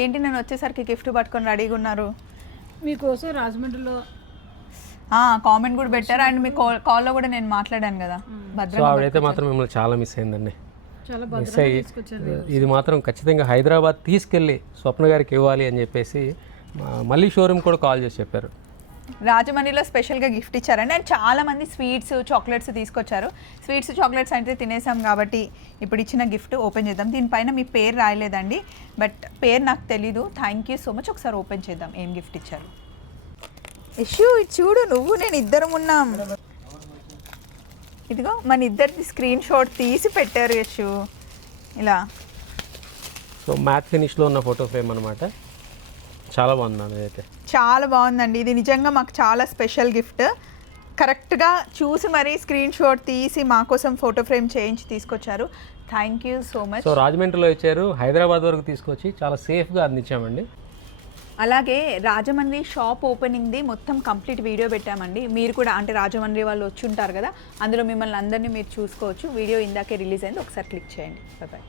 ఏంటి నేను వచ్చేసరికి గిఫ్ట్ పట్టుకొని రెడీగా ఉన్నారు? మీకోసం రాజమండ్రిలో కామెంట్ కూడా పెట్టారు అండ్ మీ కాల్లో కూడా నేను మాట్లాడాను కదా భద్రంగా. ఆవిడైతే మాత్రం మిమ్మల్ని చాలా మిస్ అయిందండి. చాలా మిస్ అయ్యి ఇది మాత్రం ఖచ్చితంగా హైదరాబాద్ తీసుకెళ్ళి స్వప్న గారికి ఇవ్వాలి అని చెప్పేసి మళ్ళీ షోరూమ్ కూడా కాల్ చేసి చెప్పారు. రాజమండ్రిలో స్పెషల్గా గిఫ్ట్ ఇచ్చారండి అండ్ చాలామంది స్వీట్స్ చాక్లెట్స్ తీసుకొచ్చారు. స్వీట్స్ చాక్లెట్స్ అయితే తినేసాం కాబట్టి ఇప్పుడు ఇచ్చిన గిఫ్ట్ ఓపెన్ చేద్దాం. దీనిపైన మీ పేరు రాయలేదండి, బట్ పేరు నాకు తెలీదు. Thank you so much. ఒకసారి ఓపెన్ చేద్దాం ఏం గిఫ్ట్ ఇచ్చారు. యశు చూడు, నువ్వు నేను ఇద్దరం ఉన్నాం. ఇదిగో మన ఇద్దరిది స్క్రీన్ షాట్ తీసి పెట్టారు యశు ఇలా. సో మ్యాట్ ఫినిష్లో ఉన్న ఫోటో ఫ్రేమ్ అనమాట. చాలా బాగుంది అదైతే. చాలా బాగుందండి. ఇది నిజంగా మాకు చాలా స్పెషల్ గిఫ్ట్. కరెక్ట్గా చూసి మరీ స్క్రీన్ షాట్ తీసి మా కోసం ఫోటో ఫ్రేమ్ చేయించి తీసుకొచ్చారు. Thank you so much. So రాజమండ్రిలో ఇచ్చారు, హైదరాబాద్ వరకు తీసుకొచ్చి చాలా సేఫ్గా అందించామండి. అలాగే రాజమండ్రి షాప్ ఓపెనింగ్ది మొత్తం కంప్లీట్ వీడియో పెట్టామండి. మీరు కూడా అంటే రాజమండ్రి వాళ్ళు వచ్చి ఉంటారు కదా, అందులో మిమ్మల్ని అందరినీ మీరు చూసుకోవచ్చు. వీడియో ఇందాకే రిలీజ్ అయింది, ఒకసారి క్లిక్ చేయండి. బాయ్.